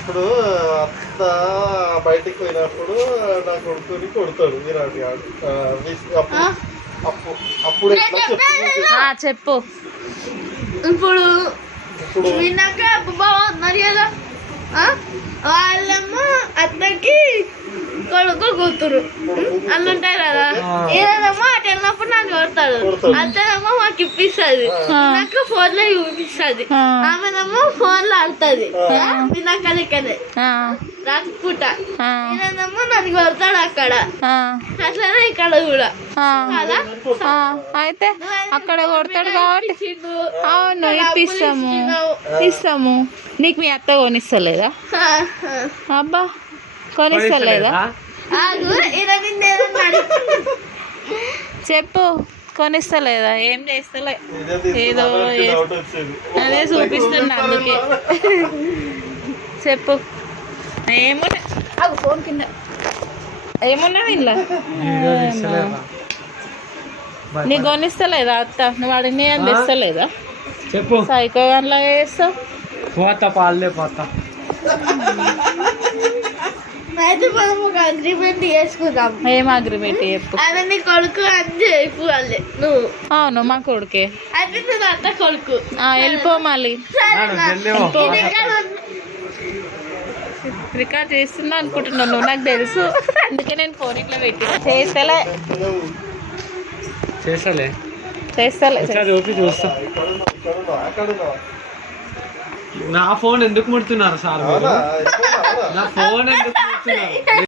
ఇప్పుడు అత్త బయటికి పోయినప్పుడు నా కొడుకుని కొడతాడు విరాట్ గాడు. అప్పుడు చెప్పు. ఇప్పుడు విన్నాక బాగున్నారు కదా, వాళ్ళేమో అత్తకి కొడుకు కూతురు అన్నుంటారు కదా. ఏదేమో అటు వెళ్ళినప్పుడు నాకు కొడతాడు, అత్తనేమో మాకు ఇప్పిస్తుంది, నాకు ఫోన్ లో చూపిస్తుంది, ఆమెనేమో ఫోన్ లో ఆడుతుంది వినాకనే రాసుకుంటా. నేనేమో నన్ను కొడతాడు అక్కడ, అట్లనే ఇక్కడ కూడా. అయితే అక్కడ కొడతాడు కాబట్టి అవును ఇస్తాము. నీకు మీ అత్త కొనిస్తలేదా? అబ్బా కొనిస్తలేదా? చెప్పు, కొనిస్తలేదా? ఏం చేస్తలే, ఏదో అదే చూపిస్తున్నా అందుకే. చెప్పు, ఏమున్నా అది ఫోన్ కింద ఏమున్నా ఇలా నీకు కొనిస్తలేదా అత్త? నువ్వు అడిగిన అని తెస్తలేదా? చెప్పు. సైకో అలా చేస్తావు. పోతా పాలే పోతా. అయితే మనం ఒక అగ్రిమెంట్ చేసుకుందాం. ఏం అగ్రిమెంట్ చెప్పు. అదే నీ కొడుకు అని చెప్పాలి నువ్వు. అవును మా కొడుకే. అయితే నువ్వు అత్త కొడుకు. వెళ్ళిపో మళ్ళీ. రికార్డ్ చేస్తున్నా అనుకుంటున్నాను, నువ్వు నాకు తెలుసు, అందుకే నేను ఫోన్ ఇట్లా పెట్టి చేస్తలే చూపి చూస్తా. నా ఫోన్ ఎందుకు ముడుతున్నారు సార్? నా ఫోన్ ఎందుకు ముడుతున్నారు?